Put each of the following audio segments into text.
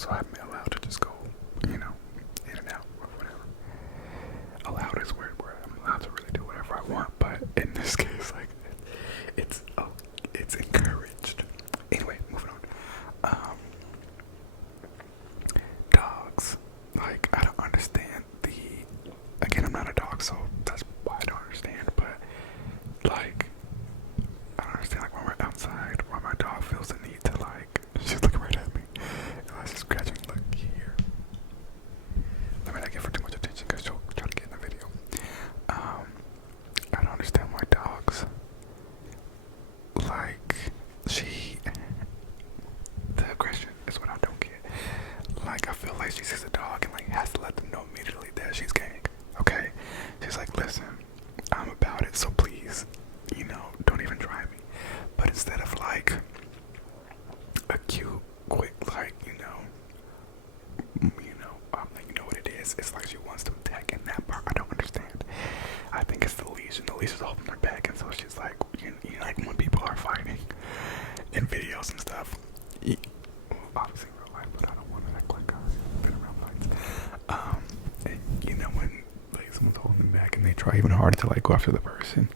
so I'm allowed to just go, in and out or whatever. Allowed is weird word. I'm allowed to really do whatever I want, but in this case, like, it's encouraged. Anyway, moving on. Dogs. Like, I don't understand again, I'm not a dog, so that's why I don't understand, but, like, I don't understand, like, when we're outside, why my dog feels the need to, like, she's looking right at me, and I was just scratching, look here. Let me not give her too much attention, because she'll try to get in the video. I don't understand why dogs, like, the aggression is what I don't get. Like, I feel like she sees a dog and, like, has to let them know immediately that she's gang, okay? She's like, listen, I'm about it, so please, don't even try me. But instead of, like, a cute, quick, like, you know what it is. It's like she wants to attack in that part. I don't understand. I think it's the leash, and the leash is holding her back, and so she's like, like when people are fighting in videos and stuff. Obviously in real life, but I don't want to act like I've been around fights. And when like someone's holding them back and they try even harder to like go after the person,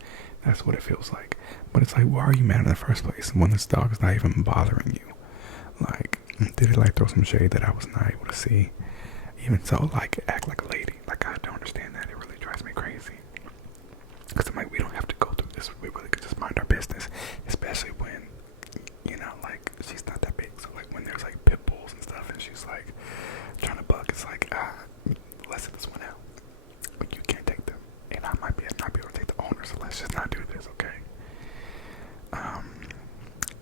that's what it feels like. But it's like, why are you mad in the first place when this dog is not even bothering you? Like, did it like throw some shade that I was not able to see? Even so, like, act like a lady. Like, I don't understand that. It really drives me crazy. Because I'm like, we don't have to go through this. We really could just mind our business. Especially when, like, she's not that big. So, like, when there's, like, pit bulls and stuff and she's, like, trying to buck, it's like, let's sit this one out. You can't take them. And I might not be able to take the owner, so let's just not do this, okay?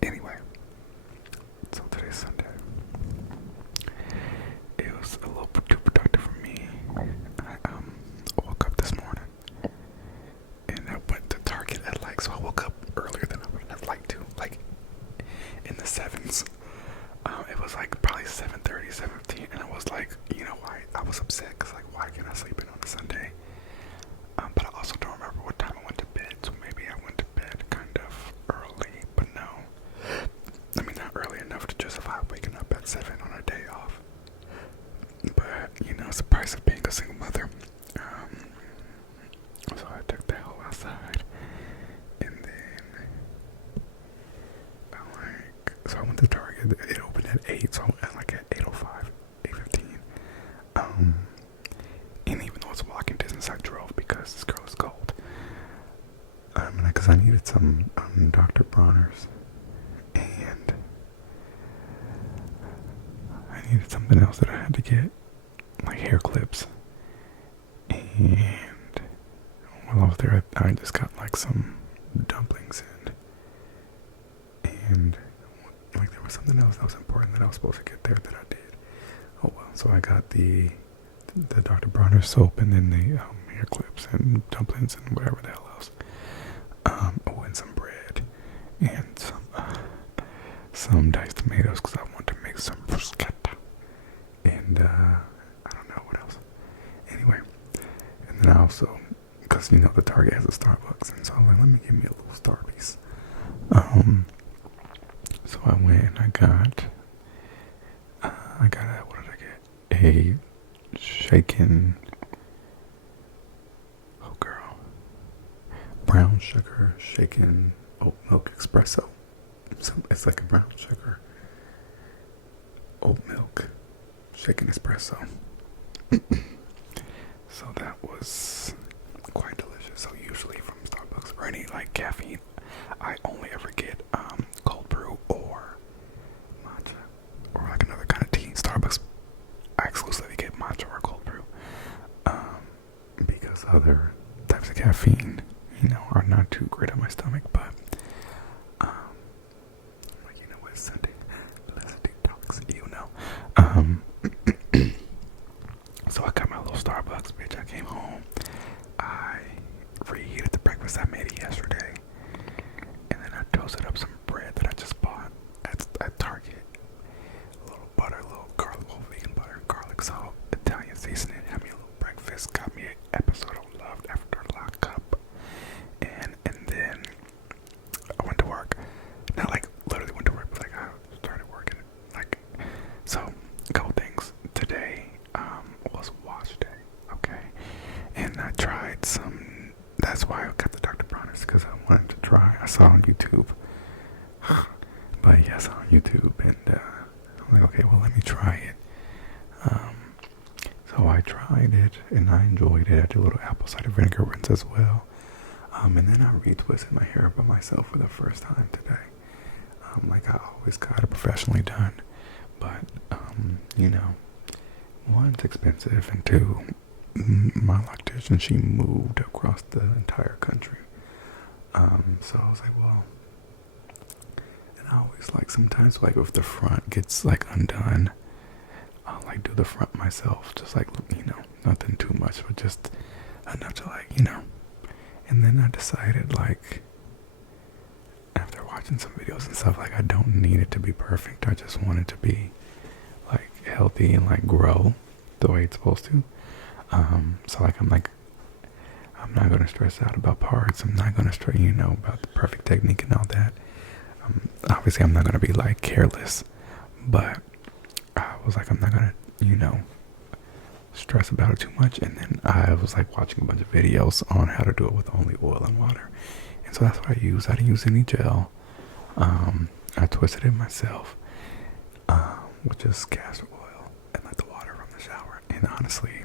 Anyway. So, today's Sunday. It was a little too productive for me. I woke up this morning and I went to Target at like, so I woke up earlier than I went at like 2, like in the 7s. It was like probably 7:30, 7:15, and I was like, why? I was upset because like, why can't I sleep in on a Sunday? But I also don't remember what time I went to bed, so maybe I went to bed kind of early, but no. I mean, not early enough to justify waking up at 7 on a day off. But, it's the price of being a single mother. So I took the hoe outside. And then, so I went to Target. It opened at 8, so I went like at 8:05, 8:15. And even though it's walking distance, I drove because this girl is cold. Because I needed some Dr. Bronner's. And I needed something else that I had to get, like hair clips. And while I was there, I just got like some dumplings and like there was something else that was important that I was supposed to get there that I did. Oh well, so I got the Dr. Bronner soap and then the hair clips and dumplings and whatever the hell else. And some bread and some diced tomatoes because I want to make some bruschetta. And I don't know what else. Anyway, and then I also, because the Target has a Starbucks, and so I'm like, let me give me a little Starbucks. So I went and I got what did I get? A shaken, brown sugar shaken oat milk espresso. So it's like a brown sugar oat milk shaken espresso. So that was quite delicious. So usually from Starbucks or any like caffeine, I only ever get cold brew or matcha or like another kind of tea. Starbucks, I exclusively get matcha or cold brew because other types of caffeine, are not too great on my stomach. But what, Sunday, let's detox, So I got my little Starbucks, bitch. I came home. I reheated the breakfast I made yesterday. And then I toasted up some bread. on YouTube. But yes, on YouTube, and I'm like, okay, well, let me try it. So I tried it, and I enjoyed it. I did a little apple cider vinegar rinse as well. And then I retwisted my hair by myself for the first time today. Like I always got it professionally done. But, you know, one, it's expensive, and two, my loctician, she moved across the entire country. So I was like, well, and I always like, sometimes like if the front gets like undone, I'll like do the front myself, just like, you know, nothing too much, but just enough to like, you know. And then I decided, like, after watching some videos and stuff, like I don't need it to be perfect. I just want it to be like healthy and like grow the way it's supposed to. So like I'm not gonna stress out about parts. I'm not gonna stress, you know, about the perfect technique and all that. Obviously I'm not gonna be like careless, but I was like, I'm not gonna, you know, stress about it too much. And then I was like watching a bunch of videos on how to do it with only oil and water, and so that's what I use. I didn't use any gel. I twisted it myself with just castor oil and like the water from the shower. And honestly,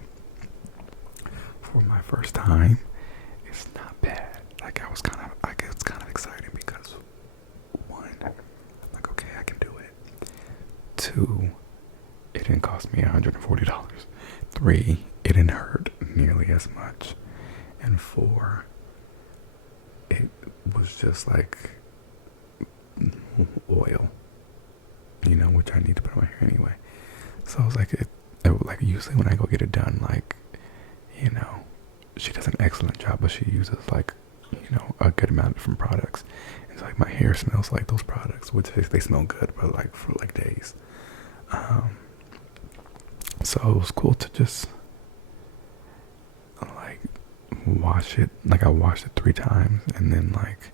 for my first time, it's not bad. Like I was kind of, like it's kind of exciting because one, I'm like, okay, I can do it. Two, it didn't cost me $140. Three, it didn't hurt nearly as much. And four, it was just like oil, you know, which I need to put on my hair anyway. So I was like, like usually when I go get it done, like, you know, she does an excellent job, but she uses like, you know, a good amount of different products. And so like my hair smells like those products, which they smell good, but like for like days. So it was cool to just like wash it. Like I washed it 3 times, and then like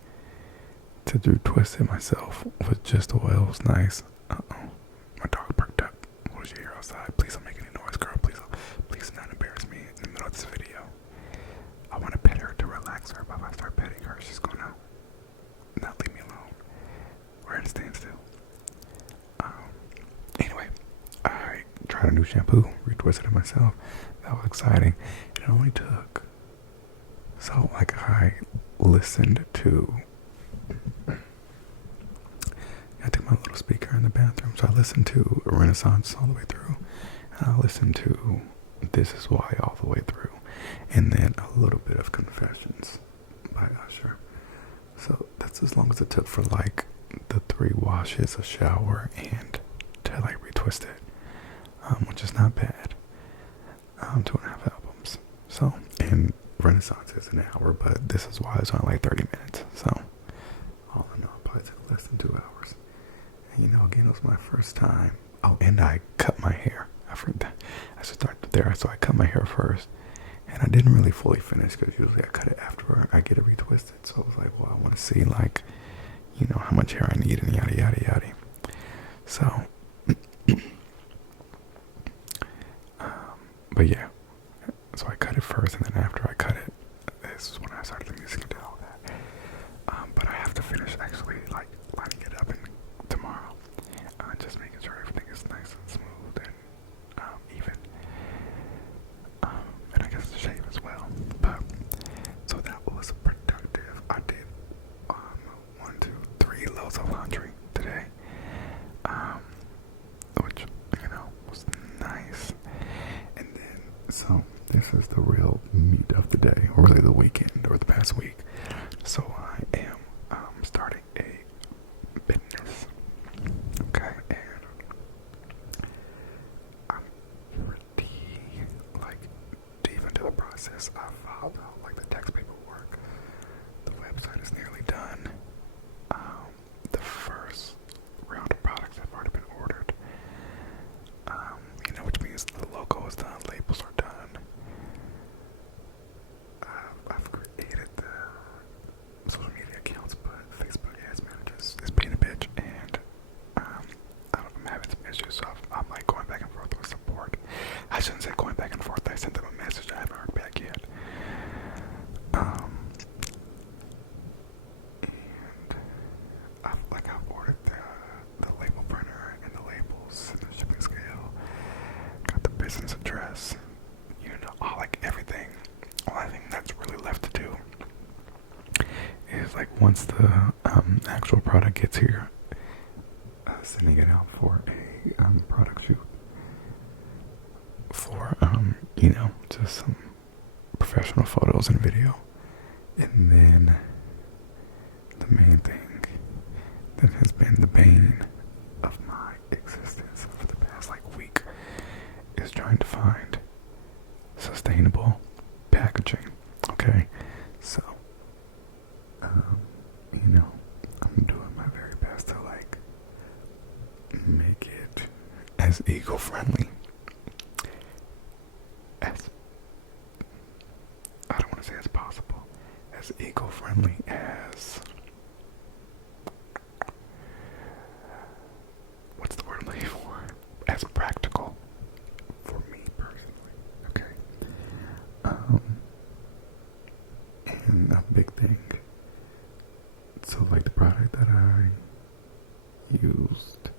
to do twist it myself with just oil was nice. My dog perked up. What did you hear outside? Please don't make any noise, girl. Please do not embarrass me in the middle of this video. I want to pet her to relax her, but if I start petting her, she's gonna not leave me alone. We're in a standstill. Anyway, I tried a new shampoo, retwisted it myself. That was exciting. It only took, so like I listened to, I took my little speaker in the bathroom, so I listened to Renaissance all the way through, and I listened to This Is Why all the way through, and then a little bit of Confessions by Usher. So that's as long as it took for like the 3 washes, a shower, and to like retwist it, which is not bad. 2.5 albums. So, and Renaissance is an hour, but This Is Why is only like 30 minutes. So, all in all, probably took less than 2 hours. And you know, again, it was my first time. Oh, and I cut my hair. I forgot. I should start there. So I cut my hair first, and I didn't really fully finish because usually I cut it after I get it retwisted. So I was like, well, I want to see like, you know, how much hair I need and yada yada yada. So, but yeah. So I cut it first, and then after I cut it, this is when I started listening to all that. But I have to finish actually like lining it up tomorrow, just making sure everything is nice and smooth and even, and I guess the shape as well. But so that was productive. I did 1, 2, 3 loads of laundry today, which, you know, was nice. And then so this is the real meat of the day, or really the weekend, or the past week. So I am starting a business. Okay, and I'm pretty like deep into the process. I filed out like the tax paperwork. The website is nearly done. The first round of products have already been ordered. You know, which means the logo is done, labels are done. once the actual product gets here, sending it out for a product shoot for just some professional photos and video. And then the main thing that has been the bane of my existence for the past week is trying to find sustainable packaging. Okay, so I'm doing my very best to make it as eco-friendly as, I don't want to say as possible, as eco-friendly as, what's the word I'm looking for, as practical for me personally. Okay. And a big thing, so the product that I used,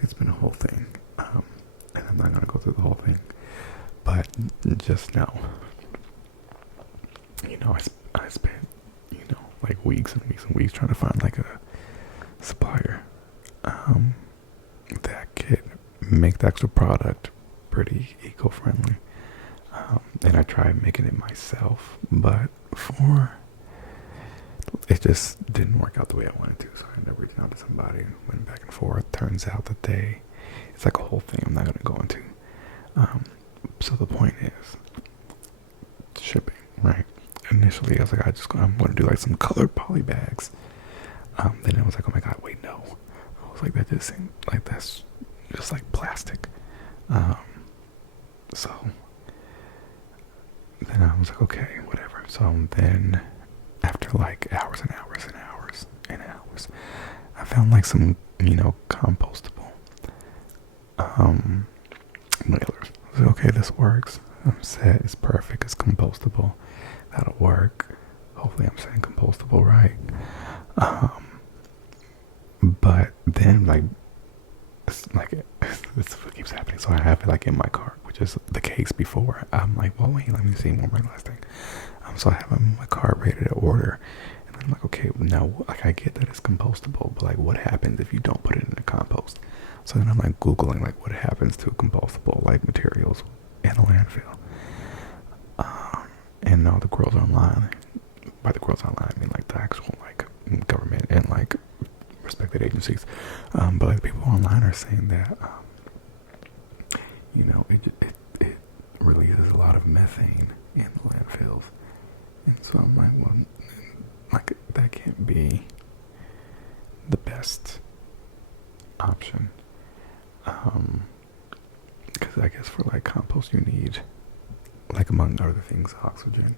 it's been a whole thing, and I'm not gonna go through the whole thing, but just know, I spent weeks and weeks and weeks trying to find a supplier that could make the actual product pretty eco-friendly, and I tried making it myself, but it just didn't work out the way I wanted to, so I ended up reaching out to somebody, went back and forth. Turns out that it's a whole thing I'm not going to go into. So the point is shipping, right? Initially I was I'm going to do some colored poly bags. Then I was oh my god, wait, no. I was that just seemed that's just plastic. So then I was okay, whatever. So then after hours and hours and hours and hours, I found some compostable mailers. I was okay, this works. I'm set, it's perfect, it's compostable, that'll work. Hopefully I'm saying compostable right. But then this what keeps happening. So I have it in my cart, which is the case before. I'm well, wait, let me see one more last thing. So I have it in my cart ready to order, and I'm okay, now I get that it's compostable, but what happens if you don't put it in the compost? So then I'm Googling what happens to compostable materials in a landfill. And all the girls online, by the girls online I mean the actual government and respected agencies, but people online are saying that it releases a lot of methane in the landfills, and so I'm well, that can't be the best option, because I guess for compost you need among other things oxygen,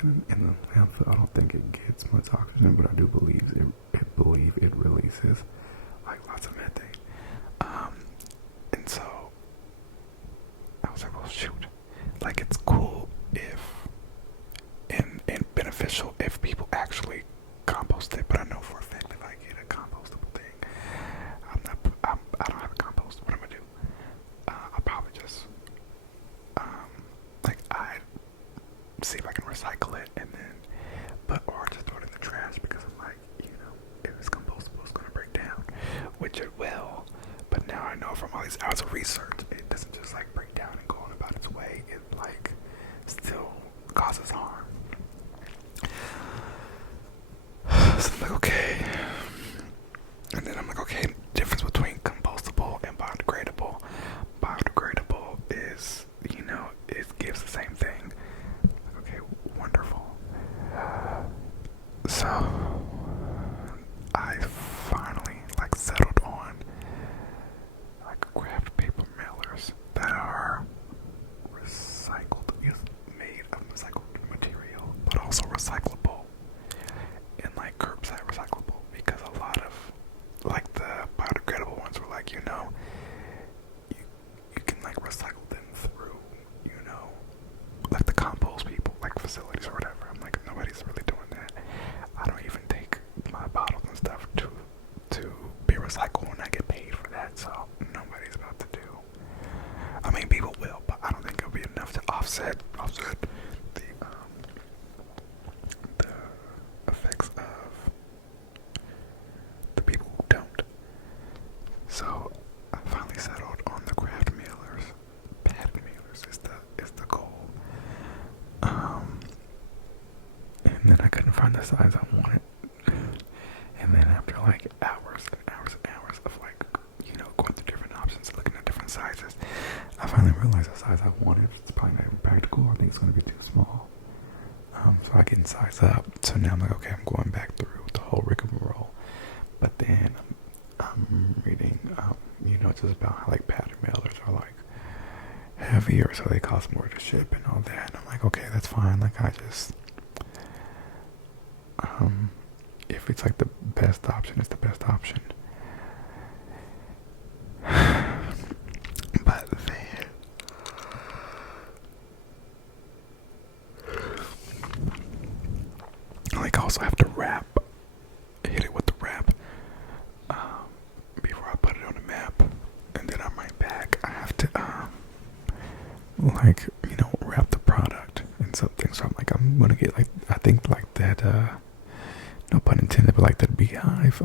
and in the landfill I don't think it gets much oxygen, but I do believe it releases lots of methane, and so I was well, shoot, it's cool if and beneficial if people actually compost it, but I know for a fact if I get a compostable thing, I don't have a compost. What I'm gonna do? I'll probably just I see if I can recycle it, and then or just throw it in the trash, because I'm if it's compostable, it's gonna break down, which it will. But now I know from all these hours of research, it doesn't just break down and go on about its way. It still causes harm. So I'm okay. And then I'm okay, difference between compostable and biodegradable. Biodegradable is, it gives the same thing. Okay, wonderful. So I finally settled on craft paper mailers that are recycled, made of recycled material, but also recyclable, and curbside recyclable, because a lot of the biodegradable ones were you can recycle them through the compost people, facilities or whatever. I'm nobody's really doing that. I don't even take my bottles and stuff to be recycled, and I get paid for that, so nobody's about to do. I mean, people will, but I don't think it'll be enough to offset the effects of the size I wanted. And then after like hours and hours and hours of like, going through different options, looking at different sizes, I finally realized the size I wanted. It's probably not even practical. I think it's going to be too small. So I can size up. So now I'm like, okay, I'm going back through the whole rigmarole. But then I'm reading, just about how like pattern mailers are like heavier, so they cost more to ship and all that. And I'm like, okay, that's fine. Like I just, if it's like the best option, it's the best option. But then, like also have to hit it with the wrap, before I put it on the map. And then on my back, I have to, wrap the product in something. So I'm gonna get like, I think like that, no pun intended, but like that beehive,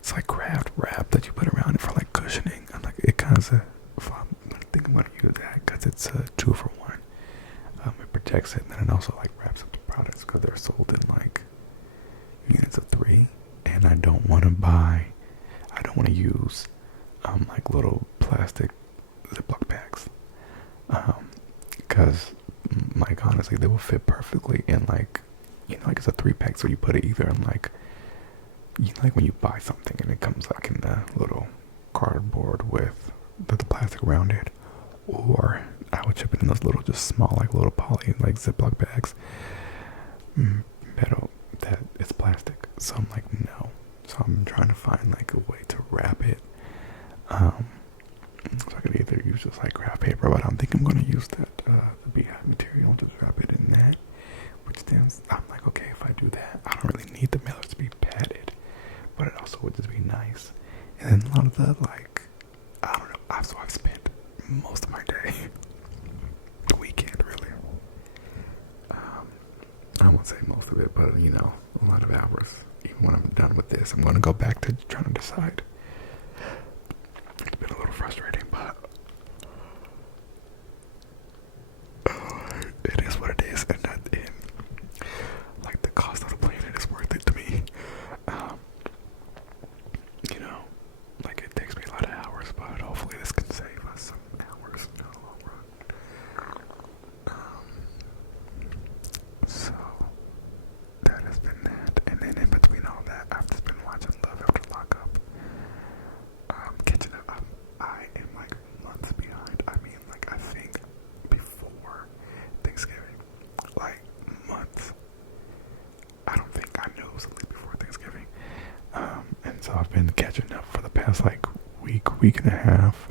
it's like craft wrap that you put around it for like cushioning. I'm like, it kind of, I think I'm gonna use that because it's a 2-for-1. It protects it, and then it also like wraps up the products because they're sold in like units of 3, and I don't want to use like little plastic Ziploc bags, because like honestly they will fit perfectly in like, like it's a 3-pack, so you put it either in like, like when you buy something and it comes like in a little cardboard with the plastic around it, or I would chip it in those little, just small like little poly like Ziploc bags, metal that it's plastic. So I'm like, no. So I'm trying to find like a way to wrap it, so I could either use just like craft paper, but I don't think I'm going to use that, the beehive material, and just wrap it in that. Which then I'm like, okay, if I do that, I don't really need the mailers to be padded, but it also would just be nice. And then a lot of the like, I don't know, I've spent most of my day, the weekend really, I won't say most of it, but a lot of hours. Even when I'm done with this, I'm going to go back to trying to decide. It's been a little frustrating, but it is what it is, and like the cost of the planet is worth it to me. Like it takes me a lot of hours, but hopefully this can save us some hours in the long run. So that has been that, and then in between all that, I've just been watching Love After Lockup. Catching up. I am like months behind. I mean, like I think before Thanksgiving, like months. I don't think I knew it was at least before Thanksgiving. And so I've been catching up for the past like week and a half.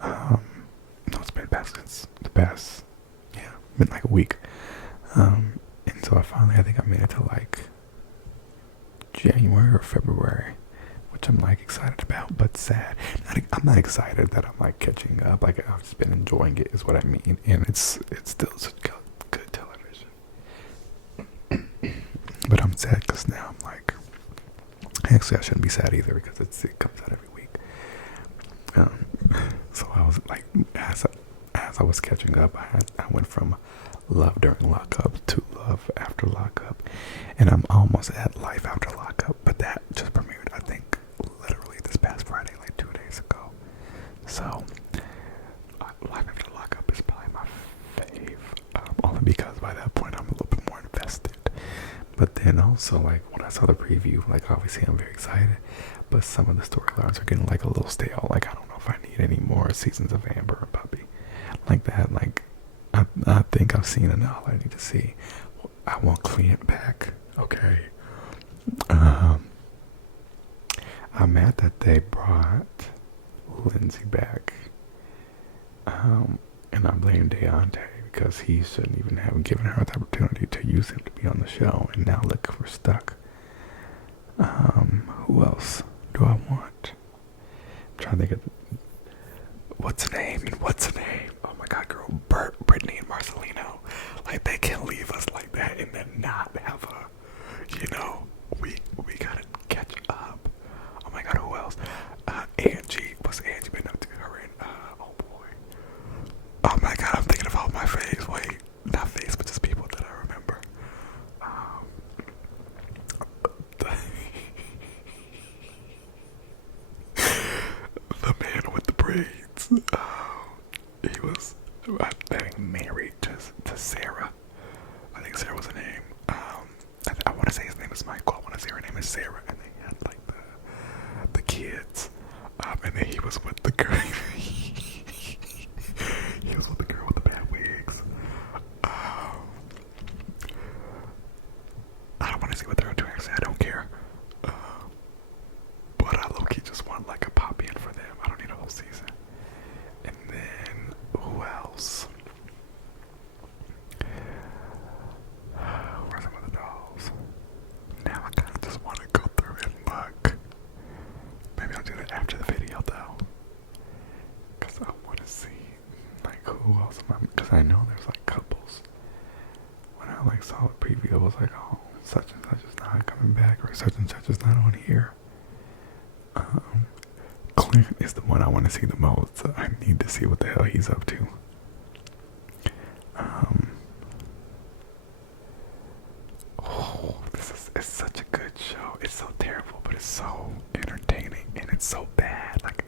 No, it's been been like a week. And so I think I made it to like January or February, which I'm like excited about, but sad. I'm not excited that I'm like catching up. Like I've just been enjoying it, is what I mean. And it's still such good television. But I'm sad because now I'm like, actually I shouldn't be sad either because it comes out every week. So I was like, as I was catching up, I went from Love During Lockup to Love After Lockup, and I'm almost at Life After Lockup, but that just premiered, I think, literally this past Friday, like 2 days ago. So Life After Lockup is probably my fave, only because by that point I'm a little bit more invested. But then also, like, when I saw the preview, like, obviously I'm very excited, but some of the storylines are getting like a little stale. Like, I don't know if I need any more seasons of Amber or Puppy like that. Like, I think I've seen enough. I need to see. I want Clint back. Okay. I'm mad that they brought Lindsay back. And I blame Deontay because he shouldn't even have given her the opportunity to use him to be on the show. And now look, we're stuck. Who else do I want? I'm trying to think of what's her name? Oh my god, girl, Brittany and Marcelino. Like, they can't leave us like that and then not have we gotta catch up. Oh my god, who else? Angie. What's Angie been up to? Her and oh boy. Oh my god, I'm thinking of all my faves. Wait, not faves, but just people that I remember. braids. He was, I think, married to Sarah. I think Sarah was her name. I want to say his name is Michael. I want to say her name is Sarah, and they had like the kids. And then he was with the girl. He was with the girl with the bad wigs. I don't want to see what they're doing. Actually, I don't care. But I low-key just want like a pop in for them. I don't need a whole season. And then who else? Where's some of the dolls? Now I kind of just want to go through and look. Maybe I'll do that after the video though, cause I want to see like who else. Cause I know there's like couples. When I like saw the preview, I was like, oh, such and such is not coming back, or such and such is not on here. Clint is the one I want to see the most. So I need to see what the hell he's up to. It's such a good show. It's so terrible, but it's so entertaining, and it's so bad, like,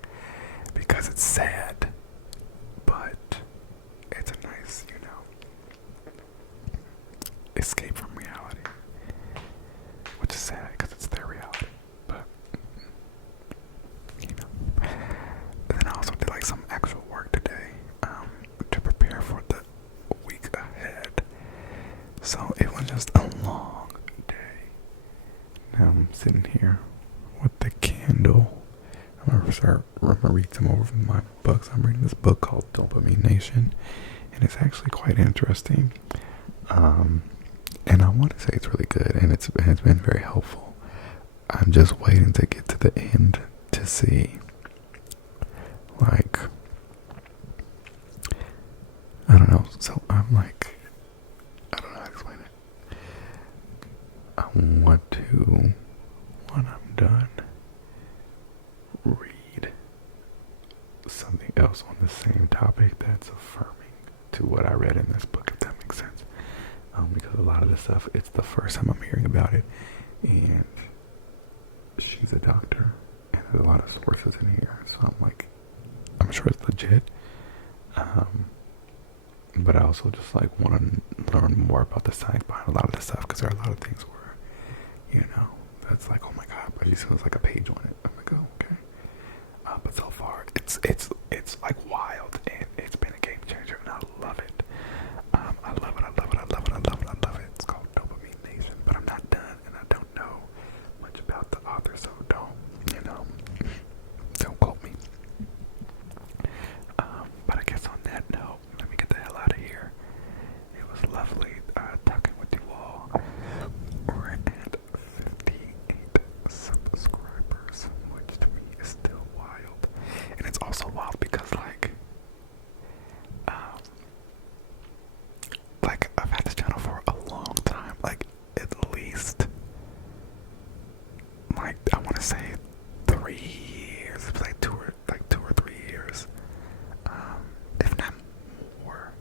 because it's sad, but it's a nice, escape from reality, which is sad because it's their reality, but, And then I also did like some actual work today, to prepare for the week ahead, so it was just a long day. Now I'm sitting here with the candle. I'm gonna read some over my books. I'm reading this book called Dopamine Nation, and it's actually quite interesting. And I want to say it's really good, and it's been very helpful. I'm just waiting to get to the end to see, like, I don't know. So I'm like, I don't know how to explain it. I want to, when I'm done, read something else on the same topic that's affirming to what I read in this book, if that makes sense. Because a lot of this stuff, it's the first time I'm hearing about it, and she's a doctor, and there's a lot of sources in here, so I'm like, I'm sure it's legit. But I also just like want to learn more about the science behind a lot of this stuff, because there are a lot of things where, that's like, oh my god, but it feels like a page on it. I'm like, oh, okay. But so far, it's like wild, and it's been a game changer, and I love it. I love it. It's called Dopamine Nation, but I'm not done, and I don't know much about the author, so don't quote me. But I guess on that note, let me get the hell out of here. It was lovely talking with you all. We're at 58 subscribers, which to me is still wild. And it's also wild because I've had this channel for a long time, like at least, like, I want to say 3 years. It's like 2 or 3 years, if not more.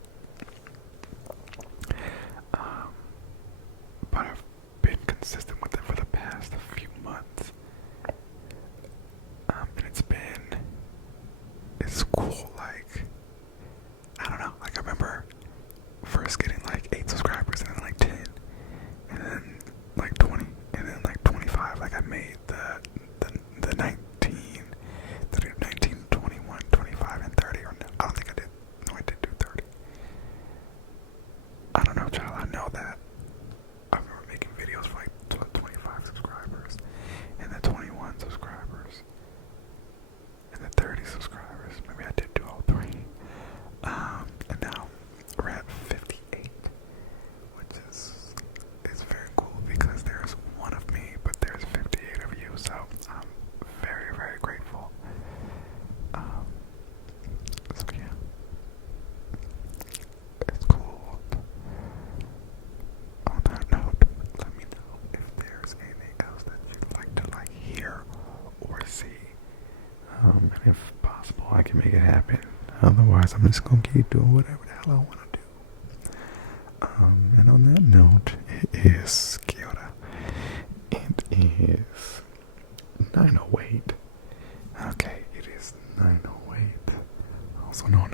But I've been consistent with it for the past few months, and it's cool. Like, I don't know. Like, I remember first getting like 8 subscribers, and then like 10, and then like 20, and then like 25. Like, I made the 19, 21, 25, and 30. Or no, I don't think I did. No, I did do 30. I don't know, child. I know that. I remember making videos for like 25 subscribers, and the 21 subscribers, and the 30 subscribers. Maybe I did do all 3. And now we're at 58, which is very cool, because there's one of me, but there's 58 of you, so I'm very, very grateful. So yeah, it's cool. On that note, let me know if there's anything else that you'd like to hear or see. And if possible, I can make it happen. Otherwise, I'm just gonna keep doing whatever the hell I want to do. And on that note, it is Kyoto. It is 9:08. Okay, it is 9:08.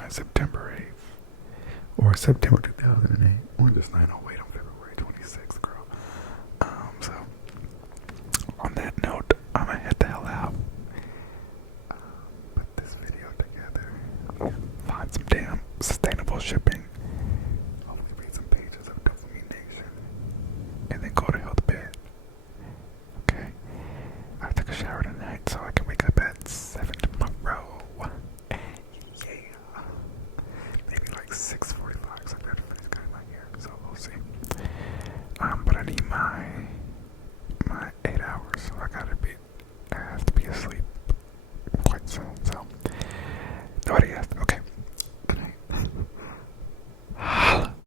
September 8th. Or September 2008. Or just 908 on February 26th, girl. So, on that note, I'm gonna head the hell out. Put this video together. Find some damn sustainable shipping. Hopefully read some pages of Dopamine Nation. And then go to hell to bed. Okay? I took a shower tonight so I can wake up at 7 tomorrow. Yeah. Maybe like 6:45 because I gotta finish cutting my hair. So we'll see. But I need my